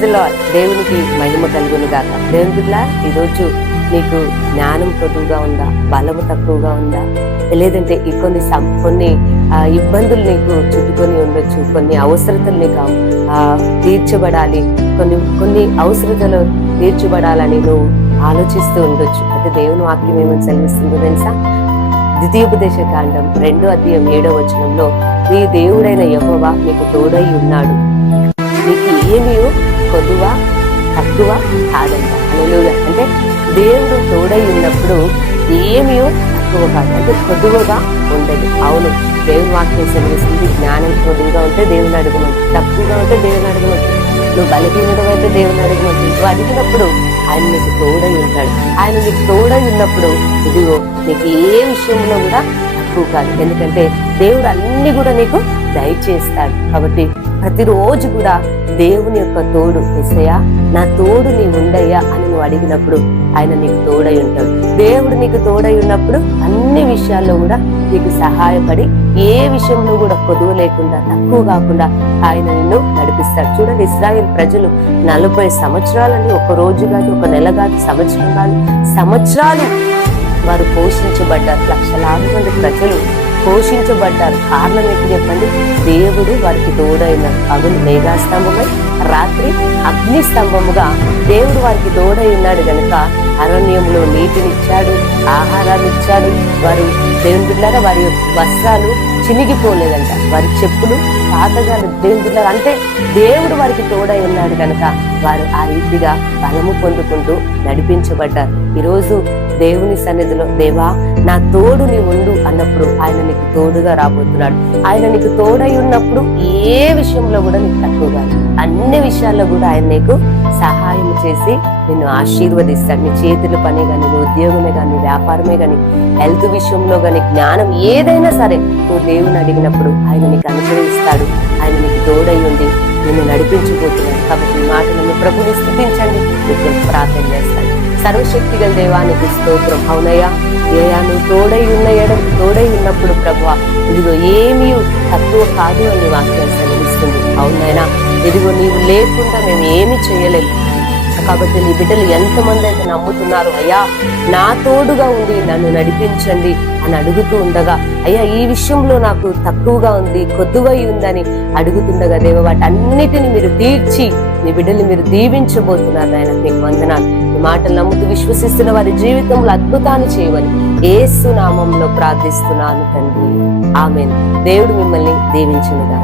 దేవునికి మహిమ కలుగును గాక. దేవుని బిడ్డ ఈరోజు నీకు జ్ఞానం తక్కువగా ఉందా? బలము తక్కువగా ఉందా? లేదంటే ఈ కొన్ని సం- కొన్ని ఇబ్బందులు నీకు చుట్టుకొని ఉండొచ్చు. కొన్ని అవసరతలు నీకు ఆ, తీర్చబడాలి. కొన్ని కొన్ని అవసరతలు తీర్చబడాలని నువ్వు ఆలోచిస్తూ ఉండొచ్చు. అయితే దేవుని వాక్యం ఏమని సెలవిస్తుందో తెలుసా? ద్వితీయోపదేశ కాండం రెండో అధ్యాయం ఏడో వచనంలో నీ దేవుడైన యహోవా నీకు తోడై ఉన్నాడు. నీకు ఏమీ కొద్దువ తక్కువ కాదంట హల్లెలూయా. అంటే దేవుడు తోడై ఉన్నప్పుడు ఏమీయో తక్కువ కాదు. అంటే కొద్దువగా ఉండదు. అవును దేవుని వాక్యం సెలవిస్తుంది. జ్ఞానం కొద్దుగా ఉంటే దేవుని అడగమంటు తక్కువగా ఉంటే దేవుని అడగమంటు నువ్వు బలహీనడం అయితే దేవుని అడగమంటు నువ్వు అడిగినప్పుడు ఆయన నీకు తోడై ఉంటాడు. ఆయన నీకు తోడై ఉన్నప్పుడు ఇదిగో నీకు ఏ విషయంలో కూడా తక్కువ కాదు. ఎందుకంటే దేవుడు అన్ని కూడా నీకు దయచేస్తాడు. కాబట్టి ప్రతిరోజు కూడా దేవుని యొక్క తోడు ఎసయ్యా నా తోడు నీ ఉండయ్యా అని నువ్వు అడిగినప్పుడు ఆయన నీకు తోడై ఉంటాడు. దేవుడు నీకు తోడై ఉన్నప్పుడు అన్ని విషయాల్లో కూడా నీకు సహాయపడి ఏ విషయంలో కూడా కొదువు లేకుండా తక్కువ కాకుండా ఆయన నిన్ను నడిపిస్తాడు. చూడండి ఇస్రాయేల్ ప్రజలు నలభై సంవత్సరాలని ఒక రోజు కాదు ఒక నెల కాదు సంవత్సరం కాదు సంవత్సరాలు వారు పోషించబడ్డారు. లక్షలాది మంది ప్రజలు పోషించబడ్డారు. కారణం ఏంటి చెప్పండి? దేవుడు వారికి తోడైన పగులు మేఘాస్తంభమై రాత్రి అగ్ని స్తంభముగా దేవుడు వారికి తోడై ఉన్నాడు గనుక అరణ్యంలో నీటినిచ్చాడు ఆహారాన్ని ఇచ్చాడు వారు దేవుని బిడ్డలారా వారి యొక్క వస్త్రాలు చినిగిపోలేదంట. వారి చెప్పులు పాతగా దేవుని అంటే దేవుడు వారికి తోడై ఉన్నాడు కనుక వారు ఆ రీతిగా బలము పొందుకుంటూ నడిపించబడ్డారు. ఈరోజు దేవుని సన్నిధిలో దేవా నా తోడు నీ ఉండు అన్నప్పుడు ఆయన నీకు తోడుగా రాబోతున్నాడు. ఆయన నీకు తోడై ఉన్నప్పుడు ఏ విషయంలో కూడా నీకు తక్కువగా అన్ని విషయాల్లో కూడా ఆయన నీకు సహాయం చేసి నిన్ను ఆశీర్వదిస్తాడు. నీ చేతుల పని కానీ నీ ఉద్యోగమే కానీ వ్యాపారమే కానీ హెల్త్ విషయంలో కానీ జ్ఞానం ఏదైనా సరే నువ్వు దేవుని అడిగినప్పుడు ఆయన నీకు అనుగ్రహిస్తాడు. ఆయన నీకు తోడై ఉండి నిన్ను నడిపించబోతున్నాడు. కాబట్టి ఈ మాటలను ప్రభుని స్థుతించండి. మీకు ప్రార్థన చేస్తాను. సర్వశక్తిగల దేవానికి స్తోత్రం. అవునయ్యా ఏయా నువ్వు తోడై ఉన్న ఎడం తోడై ఉన్నప్పుడు ప్రభు ఇదిగో ఏమీ తక్కువ కాదు అని వాక్యం సెలవిస్తుంది. అవునైనా ఇదిగో నీవు లేకుండా మేము ఏమి చేయలేము. కాబట్టి నీ బిడ్డలు ఎంతమంది అయితే నమ్ముతున్నారు అయ్యా నా తోడుగా ఉండి నన్ను నడిపించండి అని అడుగుతూ ఉండగా అయ్యా ఈ విషయంలో నాకు తక్కువగా ఉంది కొద్దువై ఉందని అడుగుతుండగా దేవ వాటి అన్నిటిని మీరు తీర్చి నీ బిడ్డలు మీరు దీవించబోతున్నారు ఆయన నీకు వందనాలు. మాటలు నమ్ముతూ విశ్వసిస్తున్న వారి జీవితంలో అద్భుతాన్ని చేయమని ఏసు నామంలో ప్రార్థిస్తున్నాను తండ్రి. ఆమె దేవుడు మిమ్మల్ని దీవించునుగా